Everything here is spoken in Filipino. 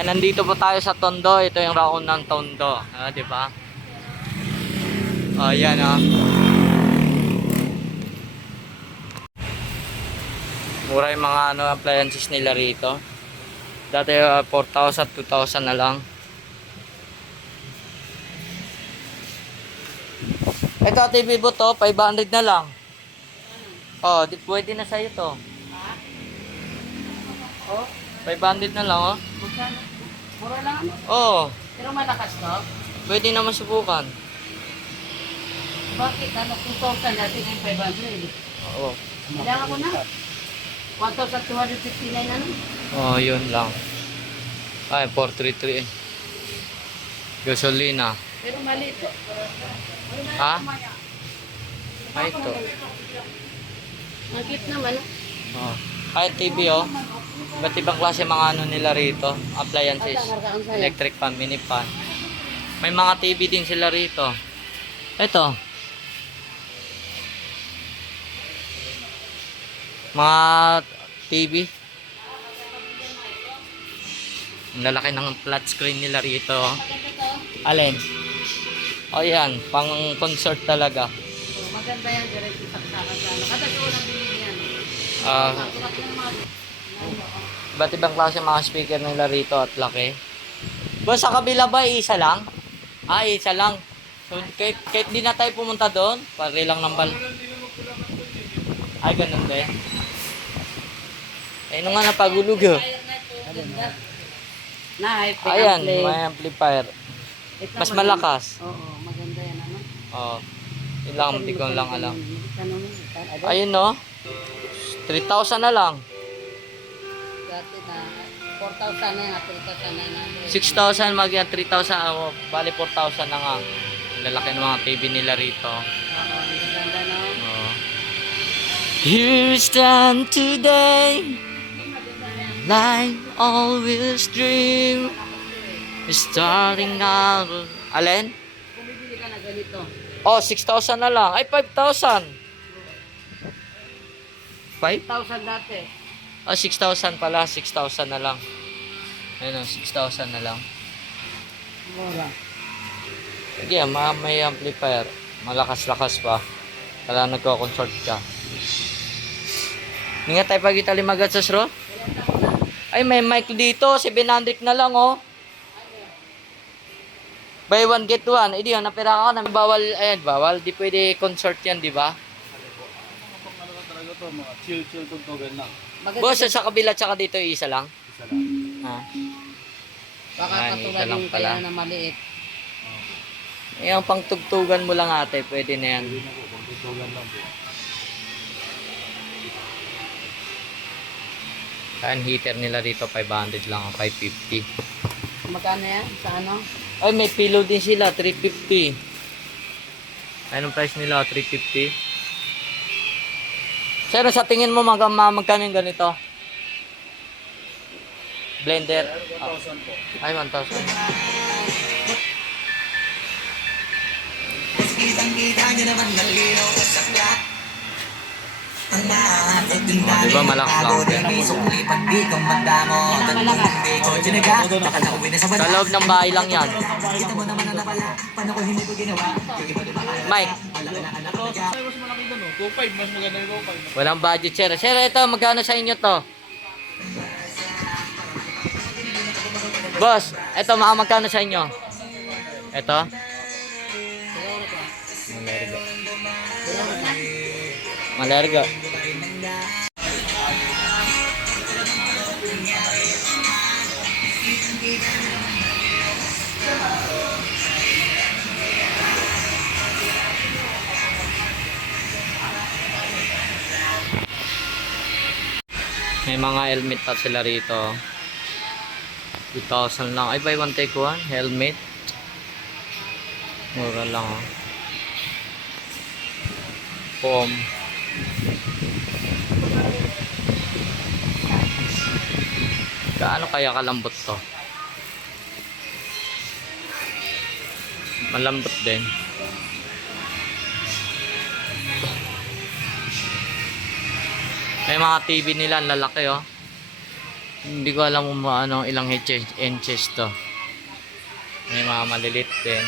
Ay, nandito po tayo sa Tondo. Ito yung raon ng Tondo. Ah, di ba? Oh, yan ah. Mura yung mga ano, appliances nila rito. Dati ah, 4,000, 2,000 na lang. Ito, TV po to, 500 na lang. Oh, di, pwede na sa'yo to. Oh, 500 na lang, oh. magkano? Mura lang ano? Oh, Pero malakas to. pwede naman subukan. Bakit? Ano kung 2,000 dati ngayon 500? Oo. Kailangan ko na. 1,259 ano? Oh, yun lang. Ay, 433 eh. Gasolina. Pero mali to. Ha? Ay, ito. Cute naman. Oh. Ay, TV oh. Iba't ibang klase mga ano nila rito. Appliances. Electric fan, mini fan. May mga TV din sila rito. Ito. Mga TV. Ang lalaki ng flat screen nila rito. oh. Alin? O yan, pang concert talaga. Oh, maganda yan. Diretso sa kasaka sa ano. Kada ko lang binili yan. Ah, mga iba't ibang klase mga speaker nila rito at laki. Boss, sa kabila ba isa lang? Ah, isa lang. So, kahit, kahit di na tayo pumunta doon, pare lang ng bal... Ay, ganun ba eh? Ay, nung nga napagulog oh. Na, Ayan, may amplifier. Ito, Mas malakas. Oo, maganda yan ano. Oh, yun lang, hindi ko lang alam. Ano? Ano? Ayun no, 3,000 na lang. Dati na 4,000 na yan, 3,000 na yan. 6,000 mag 3,000, oh, bali 4,000 na nga. Lalaki ng mga TV nila rito. Oo, ganda. Oh. Here stand today, like always dream, starting out. Alin? Kung bibili ka na ganito, Oh, 6,000 na lang. Ay, 5,000. 5? 1,000 dati. Oh, 6,000 pala. 6,000 na lang. Ayun oh, 6,000 na lang. Mura. Sige, ma may amplifier. Malakas-lakas pa. Kala nagko-consort ka. Hindi nga tayo pag italimagat sa sro. Ay, may mic dito. 700 na lang, oh. Buy one, get one. Eh, di, napira ka na. Bawal, ayan, bawal. Di pwede consort yan, di ba? Ano ka talaga to, mga chill-chill tugtugan lang. Boss, sa kabila tsaka dito, isa lang. Isa lang. Ha? Baka Yan, katulad yung pala. na maliit. Yung pangtugtugan mo lang ate, pwede na yan. Ayan, heater nila dito, 500 lang, 550. Magkano yan? Sa ano? Ay, may pillow din sila, 350. Anong price nila, 350? Sir, sa tingin mo, mag ma- magkano yung ganito? Blender. Ah, 1,000 po. Ay, 1,000. Oh, di ba malakas lang? Sa loob ng bahay lang yan. Mike, Ay, mas malaki doon, oh. 2.5, mas maganda yung 2.5. walang budget, sir. Sir, ito, magkano sa inyo to? Boss, ito, mga magkano sa inyo? Ito? Malerga. Malerga. May mga helmet pa sila rito. 2,000 lang. Ay, buy one take one. Helmet. Mura lang oh. Foam. Gaano kaya kalambot to? Malambot din. May mga TV nila, lalaki oh. Hindi ko alam kung ano ilang inches, inches to. May mga malilit din.